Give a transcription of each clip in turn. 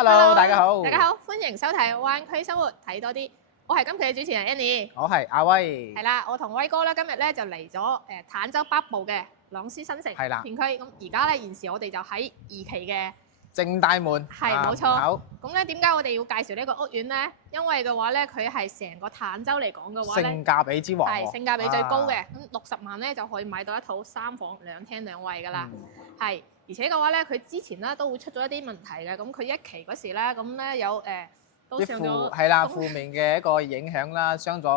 Hello， 大家好。大家好，歡迎收睇灣區生活睇多啲。我係今期嘅主持人 Annie。我係阿威。係啦，我同威哥咧今日咧就嚟咗坦洲北部嘅朗詩新城片區。咁而家咧現時我哋就喺二期嘅正大門。係冇錯。咁咧點解我哋要介紹呢個屋苑咧？因為嘅話咧，佢係成個坦洲嚟講嘅話咧，性價比之王。係性價比最高嘅。咁60萬咧就可以買到一套3房2廳2衛㗎啦。係。而且嘅話咧，佢之前咧都會出咗一啲問題嘅，咁佢一期嗰時咧，咁咧有都上咗係啦，負面嘅一個影響啦，上咗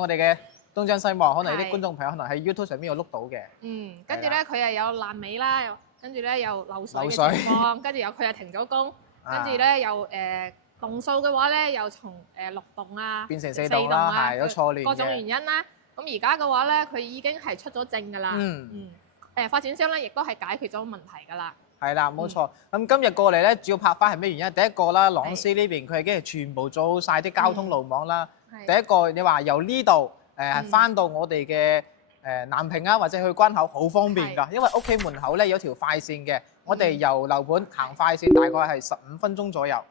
我哋嘅東張西望，可能啲觀眾朋友可能喺 YouTube 上邊有碌到嘅。跟住咧佢又有爛尾啦，跟住咧又漏水嘅情況，跟住佢又停咗工，跟住咧又棟數嘅話咧又從6棟啊變成4棟啦，係有錯亂嘅各種原因啦。咁而家嘅話咧，佢已經係出咗證㗎啦。發展商咧亦都係解決咗問題㗎啦。係啦，冇錯。咁今日過嚟咧，主要拍翻係咩原因？第一個啦，朗詩呢邊佢已經係全部做好晒啲交通路網啦。第一個你話由呢度翻到我哋嘅南屏啊，或者去關口好方便㗎，因為屋企門口咧有條快線嘅，我哋由樓盤行快線大概係15分鐘左右，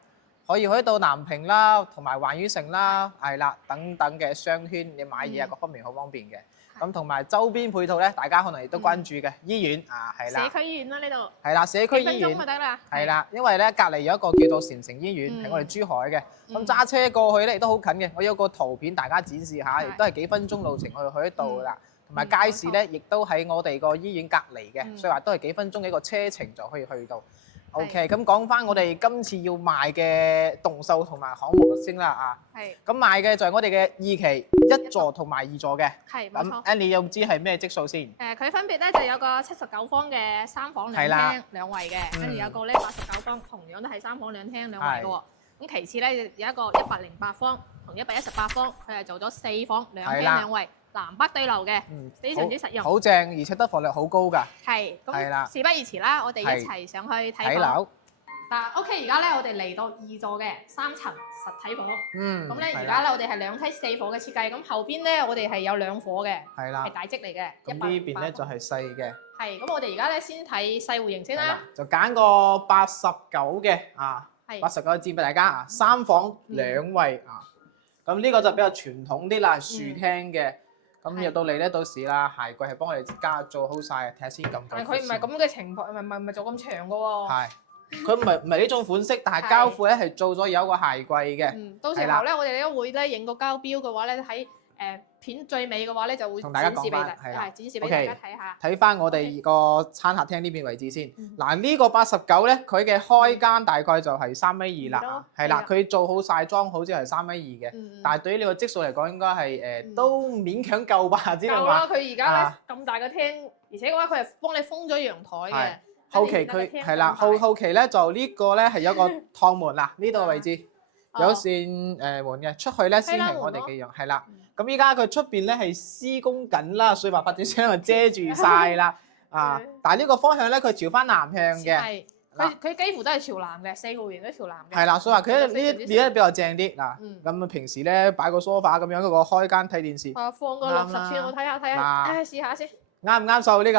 可以去到南屏啦，同埋環宇城啦，係啦等等嘅商圈，你買嘢啊各方面好方便嘅。咁同埋周邊配套咧，大家可能亦都關注嘅醫院啊，係啦。社區醫院啦呢度。係啦，社區醫院。幾分鐘就得啦。係啦，因為咧隔離有一個叫做禪城醫院，係我哋珠海嘅。咁揸車過去咧亦都好近嘅。我有個圖片大家展示下，亦都係幾分鐘路程我哋去得到㗎啦。同埋街市咧，亦都喺我哋個醫院隔離嘅，所以話都係幾分鐘嘅一個車程就可以去到。OK， 咁講翻我哋今次要賣嘅棟數同埋項目先啦啊。係。咁賣嘅就係我哋嘅2期1座同埋2座嘅。係，冇錯。咁 Annie 有唔知係咩積數先？佢分別咧就有個79方嘅3房2廳2衛嘅，跟住有個咧89方，同樣都係3房2廳2衛嘅喎。咁其次咧有一個108方同118方，佢係做咗4房2廳2衛。南北對流嘅，非常之實用，好正，而且得房率好高㗎。係，咁事不宜遲啦，我哋一齊上去睇樓。嗱，OK， 而家咧我哋嚟到2座嘅3層實體房。咁咧而家咧我哋係2梯4伙嘅設計，咁後邊咧我哋係有2伙嘅，係大積嚟嘅。咁呢邊咧就係細嘅。係，咁我哋而家咧先睇細戶型先啦。就揀個89嘅啊，89佔俾大家啊，3房2衛啊。咁呢個就比較傳統啲啦，樹廳嘅。咁入到嚟咧，到時啦，鞋櫃係幫我哋家做好晒，睇下先咁。但係佢唔係咁嘅情況，唔係做咁長嘅喎。係，佢唔係呢種款式，但係交付咧係做咗有個鞋櫃嘅。到時候咧，我哋咧會咧影個交標嘅話咧，喺片最尾嘅話咧就會同大家講翻，展示俾大家睇下。睇翻我哋個餐客廳呢邊位置先。嗱，呢個89咧，佢嘅開間大概就係3.2米啦，係啦，佢做好晒裝好之後係3.2米嘅。但係對於呢個積數嚟講，應該係都勉強夠吧？知道嘛？夠啦！佢而家咧咁大個廳，而且嘅話佢係幫你封咗陽台嘅。後期佢係啦，後期咧就呢個咧係有個趟門啦，呢度位置有扇門嘅，出去咧先係我哋嘅樣，係啦。咁依家佢出邊咧係施工緊啦，所以話發展商就遮住晒啦。但係呢個方向咧佢朝翻南向嘅。佢幾乎都係朝南嘅，4號型都朝南嘅。係啦，所以話佢呢啲咧比較正啲嗱。咁平時咧擺個梳化咁樣，嗰個開間睇電視。放個60寸，我睇下，試下先。啱唔啱數呢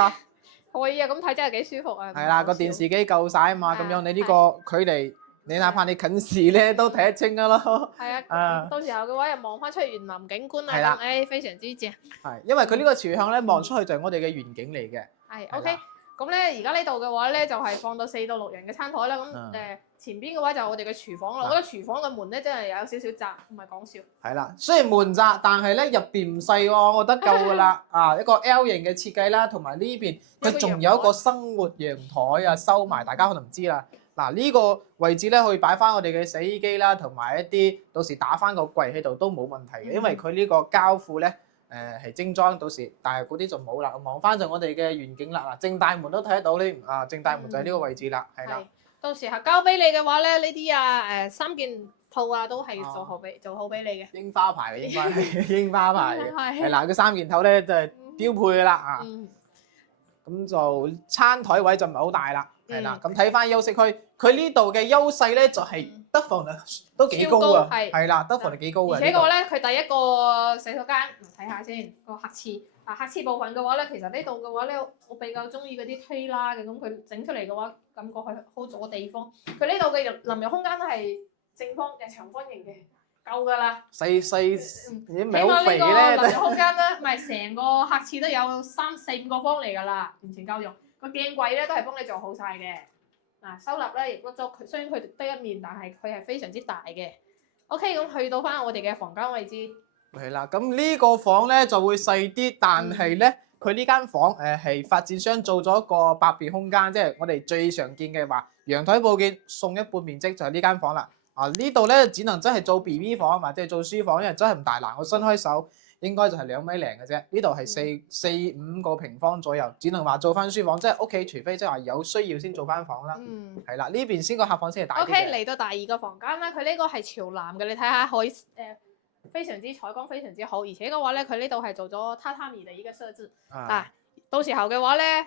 個？可以啊，咁睇真係幾舒服啊。係啦，個電視機夠晒啊嘛，咁樣你呢個距離。你哪怕你近視咧都睇得清噶咯。係啊，到時候嘅話又望翻出園林景觀啊，咁非常之正。係，因為佢呢個朝向咧望出去就係我哋嘅園景嚟嘅。係 OK，咁咧而家呢度嘅話咧就係放到4到6人嘅餐台啦。咁前邊嘅話就我哋嘅廚房啦。我覺得廚房嘅門咧真係有少少窄，唔係講笑。係啦，雖然門窄，但係咧入邊唔細喎，我覺得夠噶啦。一個 L 型嘅設計啦，同埋呢邊佢仲有一個生活陽台啊，收埋，大家可能唔知啦。嗱，呢個位置咧可以擺翻我哋嘅洗衣機啦，同埋一啲到時打翻個櫃喺度都冇問題嘅，因為佢呢個交付咧係精裝，到時但係嗰啲就冇啦。望翻就我哋嘅園景啦，正大門都睇得到呢，正大門就係呢個位置啦，係啦。到時候交俾你嘅話咧，呢啲3件套啊都係做好俾你嘅。櫻花牌嘅櫻花牌嘅，係啦，佢3件套咧就係標配噶啦啊。咁就餐台位就唔係好大啦。係啦，咁睇翻休息區，佢呢度嘅優勢咧就係得房率都幾高啊，係啦，得房率幾高嘅。而且個咧，佢第一個洗手間，睇下先個客廁，客廁部分嘅話咧，其實呢度嘅話咧，我比較中意嗰啲推拉嘅，咁佢整出嚟嘅話，感覺係好咗地方。佢呢度嘅淋浴空間都係正方嘅長方形嘅，夠㗎啦。細你唔係好肥起碼呢個淋浴咧。空間咧，唔係成個客廁都有3、4、5個方嚟㗎啦，完全夠用。個鏡櫃咧都係幫你做好晒嘅。收納咧亦都雖然佢得一面，但係佢係非常之大嘅。OK， 咁去到翻我哋嘅房間位置。係啦，咁呢個房咧就會細啲，但係咧佢呢間房係發展商做咗一個百變空間，即係我哋最常見嘅話，陽台佈件送一半面積就係呢間房啦。呢度咧只能真係做 BB 房或者係做書房，因為真係唔大嗱，我伸開手應該就係2米零嘅啫。呢度係4-5個平方左右，只能話做翻書房，即係屋企除非即係話有需要先做翻房啦。係啦，呢邊先個客房先係大啲嘅。OK， 嚟到第二個房間啦，佢呢個係朝南嘅，你睇下可以非常之採光非常之好，而且嘅話咧，佢呢度係做咗榻榻米嘅一個設置。到時候嘅話咧，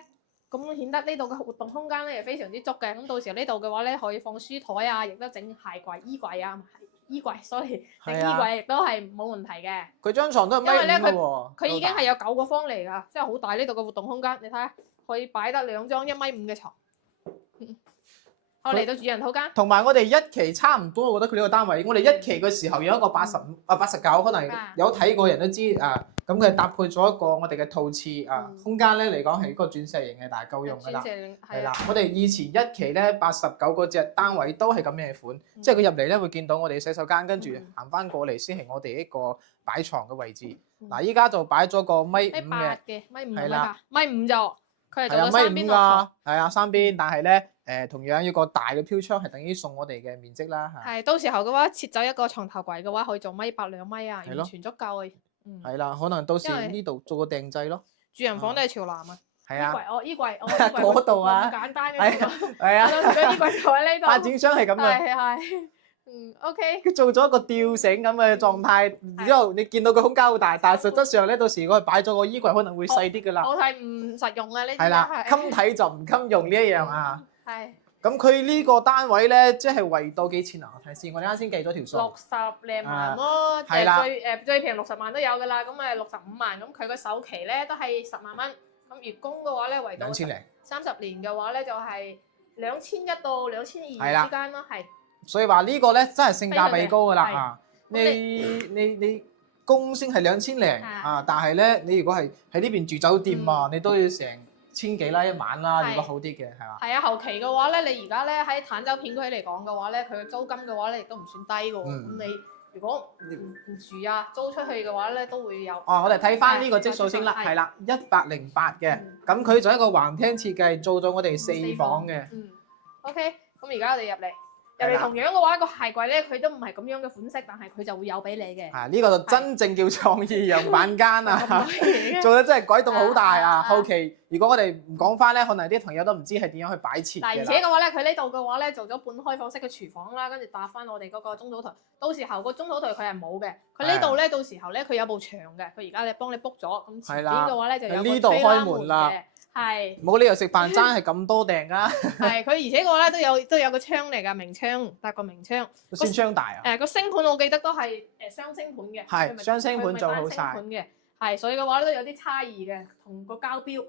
咁顯得呢度嘅活動空間咧係非常之足嘅。咁到時候呢度嘅話咧，可以放書台啊，亦都整鞋櫃、衣櫃啊，衣櫃，sorry，整衣櫃亦都係冇問題嘅。佢張床都係米5嘅喎。佢已經係有9個方嚟㗎，真係好大呢度嘅活動空間。你睇下，可以擺得2張1.5米嘅床。我嚟到主人套間，同埋我哋一期差唔多，我覺得佢呢個單位，我哋一期嘅時候有一個89，可能有睇過人都知啊。咁佢搭配咗一個我哋嘅套廁空間咧嚟講係一個鑽石型嘅，但係夠用㗎啦。係啦，我哋以前一期咧89嗰隻單位都係咁樣嘅款，即係佢入嚟咧會見到我哋洗手間，跟住行翻過嚟先係我哋一個擺床嘅位置。嗱，依家就擺咗個米5嘅，係啦，米5就佢係做咗3邊㗎，係啊3邊，但係咧。同樣要個大嘅飄窗係等於送我哋嘅面積啦嚇。係，到時候嘅話切走一個床頭櫃嘅話，可以做1.8、2米啊，完全足夠嘅。係啦，可能到時呢度做個訂製咯。主人房都係朝南啊。係啊。衣櫃，嗰度啊。咁簡單嘅。係啊。衣櫃就喺呢度。發展商係咁嘅。係。OK。佢做咗一個吊繩咁嘅狀態，之後你見到個空間好大，但係實質上咧，到時如果擺咗個衣櫃可能會細啲㗎啦。我係唔實用啊呢啲。係啦，襟睇就唔襟用呢一樣啊。係。咁佢呢個單位咧，即係圍到幾錢啊？我睇先，我哋啱先計咗條數。60零萬咯，最平60萬都有㗎啦。咁65萬，咁佢個首期咧都係10萬蚊。咁月供嘅話咧，圍到30年嘅話咧，就係2100到2200之間咯，係。所以話呢個咧真係性價比高㗎啦啊！你供先係2000零啊，但係咧你如果係喺呢邊住酒店啊，你都要成1000幾啦1晚啦，如果好啲嘅係嘛？係啊，後期嘅話咧，你而家咧喺坦洲片區嚟講嘅話咧，佢嘅租金嘅話咧亦都唔算低嘅喎。咁你如果唔住啊，租出去嘅話咧都會有。我哋睇翻呢個積數先啦，係啦，108嘅，咁佢就一個橫廳設計，做咗我哋4房嘅。OK，咁而家我哋入嚟同樣嘅話，個鞋櫃咧佢都唔係咁樣嘅款式，但係佢就會有俾你嘅。呢個就真正叫創意樣板間啊！做得真係改動好大啊！後期如果我哋唔講翻咧，可能啲朋友都唔知係點樣去擺設嘅。而且嘅話咧，佢呢度嘅話咧做咗半開放式嘅廚房啦，跟住搭翻我哋嗰個中島台。到時候個中島台佢係冇嘅，佢呢度咧到時候咧佢有部牆嘅，佢而家咧幫你 book 咗。咁前邊嘅話咧就有個推拉門嘅。係冇理由食飯爭係咁多訂㗎。係佢而且個咧都有個窗嚟㗎，明窗搭個明窗。個先窗大啊！個星盤我記得都係雙星盤嘅。係雙星盤做好曬。係所以嘅話咧都有啲差異嘅，同個交標。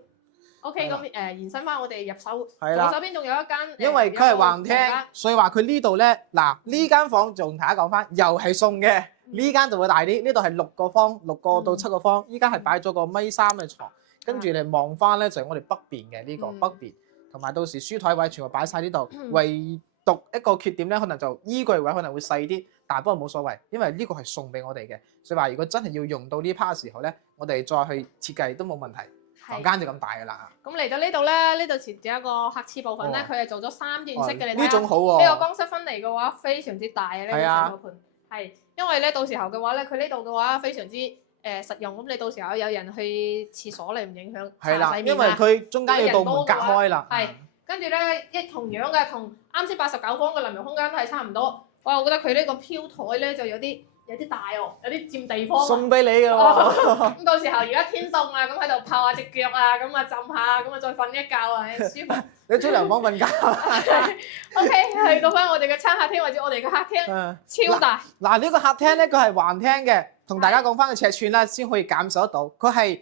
OK， 咁延伸翻我哋入手。係啦。左手邊仲有一間。因為佢係橫廳，所以話佢呢度咧嗱呢間房仲同大家講翻，又係送嘅。呢間就會大啲，呢度係6個方，6個到7個方。依家係擺咗個1.3米嘅床。跟住你望翻咧，就係我哋北邊嘅呢個北邊，同埋到時書台位全部擺晒呢度。唯獨一個缺點咧，可能就衣櫃位可能會細啲，但係不過冇所謂，因為呢個係送俾我哋嘅，所以話如果真係要用到呢 part 嘅時候咧，我哋再去設計都冇問題。房間就咁大㗎啦。咁嚟到呢度咧，呢度前有一個客廁部分咧，佢係做咗3段式嘅，你睇下。呢種好喎。呢個光室分離嘅話非常之大啊！呢個成個盤係，因為咧到時候嘅話咧，佢呢度嘅話非常之實用，咁你到時候有人去廁所你唔影響擦洗面啦。因為佢中間要道門隔開啦。係，跟住咧同樣嘅同啱先89方嘅淋浴空間都係差唔多。哇，我覺得佢呢個飄台咧就有啲大喎，有啲佔地方。送俾你嘅喎。咁到時候而家天凍啊，咁喺度泡下隻腳啊，咁啊浸下，咁啊再瞓一覺啊，舒服。你租涼房瞓覺。OK， 去到翻我哋嘅餐客廳或者我哋嘅客廳，超大。嗱呢個客廳咧，佢係橫廳嘅。同大家講翻個尺寸啦，先可以感受得到。佢係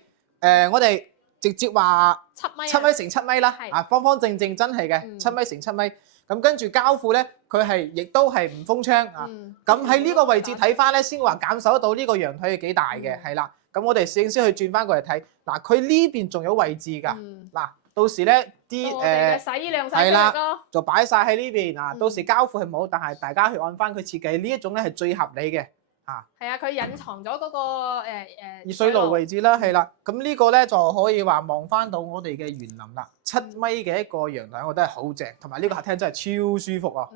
我哋直接話7米乘7米啦，係啊方方正正真係嘅7米乘7米。咁跟住膠褲咧，佢係亦都係唔封窗啊。咁喺呢個位置睇翻咧，先話感受得到呢個陽台係幾大嘅，係啦。咁我哋攝影師去轉翻過嚟睇，嗱佢呢邊仲有位置㗎。嗱，到時咧啲洗衣晾曬啦咯，就擺晒喺呢邊啊。到時膠褲係冇，但係大家去按翻佢設計呢一種咧係最合理嘅。係啊，佢隱藏咗嗰個熱水爐位置啦，係啦。咁呢個咧就可以話望翻到我哋嘅園林啦，7米嘅一個陽台，我覺得係好正，同埋呢個客廳真係超舒服啊！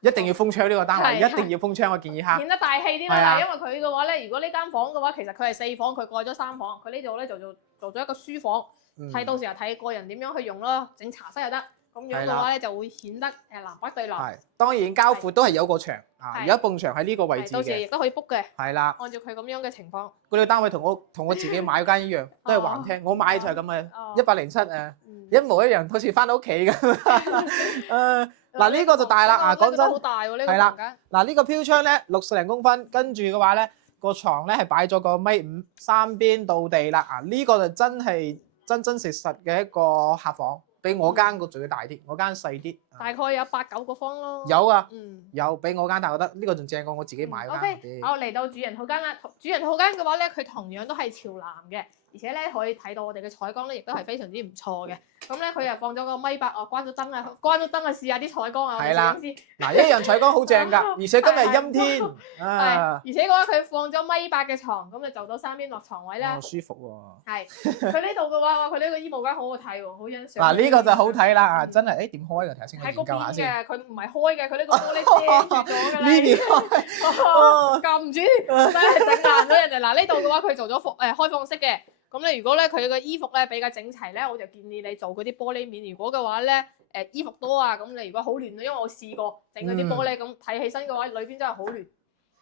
一定要封窗呢個單位，一定要封窗，我建議下。顯得大氣啲啦，因為佢嘅話咧，如果呢間房嘅話，其實佢係4房，佢改咗3房，佢呢度咧就做咗一個書房，睇到時候睇個人點樣去用咯，整茶室又得。咁樣嘅話咧就會顯得南北對立。係，當然膠褲都係有個牆啊，有一埲牆喺呢個位置嘅。到時亦都可以 book 嘅。係啦。按照佢咁樣嘅情況。嗰個單位同我自己買嗰間一樣，都係橫廳。我買就係咁嘅107一模一樣，好似翻到屋企咁。嗱呢個就大啦啊！講真，好大喎呢個。係啦。嗱呢個飄窗咧60零公分，跟住嘅話咧個床咧係擺咗個1.5米，三邊到地啦啊！呢個就真係真實嘅一個客房。比我間個仲要大啲，我間細啲。大概有8、9個方咯。有啊，有比我間大，我覺得呢個仲正過我自己買嗰間。OK，好嚟到主人套間啦。主人套間嘅話咧，佢同樣都係朝南嘅，而且咧可以睇到我哋嘅採光咧，亦都係非常之唔錯嘅。咁咧佢又放咗個1.8米，關咗燈啊，試下啲採光啊。係啦。嗱，一樣採光好正㗎，而且今日陰天。係，而且嘅話佢放咗1.8米嘅床，咁就做到3邊落床位啦。舒服喎。係。佢呢度嘅話，佢呢個衣帽間好好睇喎，好欣賞。嗱呢個就好睇啦，真係點開㗎？睇下先，我研究下先。喺嗰邊嘅，佢唔係開嘅，佢呢個玻璃遮住咗㗎啦。呢邊開。撳住，真係整爛咗人哋。嗱呢度嘅話，佢做咗開放式嘅。咁你如果咧佢個衣服咧比較整齊咧，我就建議你做嗰啲玻璃面。如果嘅話咧，衣服多啊，咁你如果好亂啊，因為我試過整嗰啲玻璃，咁睇起身嘅話，裏邊真係好亂。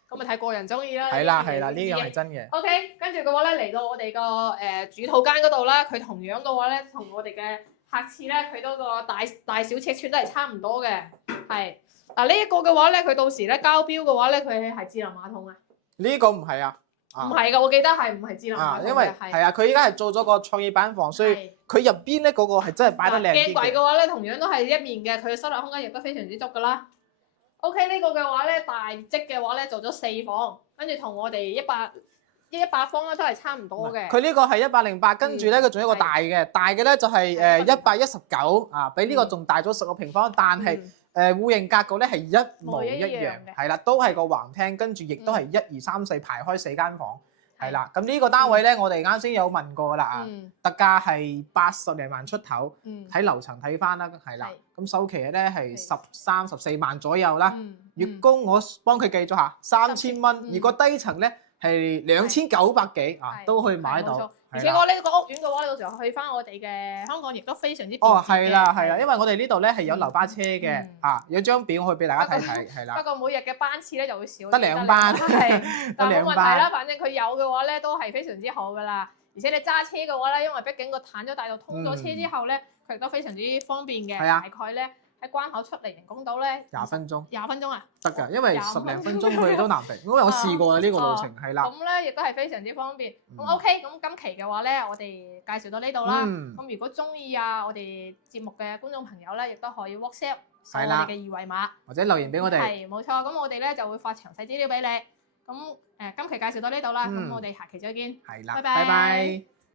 咁咪睇個人中意啦。係啦，呢樣係真嘅。OK，跟住嘅話咧嚟到我哋個主套間嗰度啦，佢同樣嘅話咧，同我哋嘅客廁咧，佢嗰個大小尺寸都係差唔多嘅。係嗱呢一個嘅話咧，佢到時咧交標嘅話咧，佢係智能馬桶啊。呢個唔係啊。唔係㗎，我記得係唔係智能馬桶嘅？因為係啊，佢依家係做咗個創意板房，所以佢入邊咧嗰個係真係擺得靚啲嘅。鏡櫃嘅話咧，同樣都係一面嘅，佢嘅收納空間亦都非常之足㗎啦。OK，呢個嘅話咧，大積嘅話咧做咗4房，跟住同我哋100方咧都係差唔多嘅。佢呢個係108，跟住咧佢仲有一個大嘅，大嘅咧就係119啊，比呢個仲大咗10個平方，但係戶型格局咧係一模一樣嘅，係啦，都係個橫廳，跟住亦都係1、2、3、4排開4間房，係啦。咁呢個單位咧，我哋啱先有問過啦啊，特價係80零萬出頭，睇樓層睇翻啦，係啦。咁首期咧係13、14萬左右啦，月供我幫佢計咗下3000蚊，如果低層咧係2900幾啊，都可以買到。而且我呢個屋苑嘅話，到時候去翻我哋嘅香港亦都非常之便捷嘅。係啦，因為我哋呢度咧係有樓巴車嘅，有張表我可以俾大家睇睇，係啦。不過每日嘅班次咧就會少，得2班，但冇問題啦，反正佢有嘅話咧都係非常之好噶啦。而且你揸車嘅話咧，因為畢竟個坦咗大道通咗車之後咧，佢亦都非常之方便嘅。大概咧喺關口出嚟人工島咧20分鐘。20分鐘啊？得㗎，因為10零分鐘去到南屏，因為我試過啦呢個路程，係啦。咁咧亦都係非常之方便。咁 OK，咁今期嘅話咧，我哋介紹到呢度啦。咁如果中意我哋節目嘅觀眾朋友咧，亦都可以 WhatsApp 掃我哋嘅2維碼，或者留言俾我哋。係冇錯，咁我哋咧就會發詳細資料俾你。咁今期介紹到呢度啦，咁我哋下期再見。係啦，拜拜。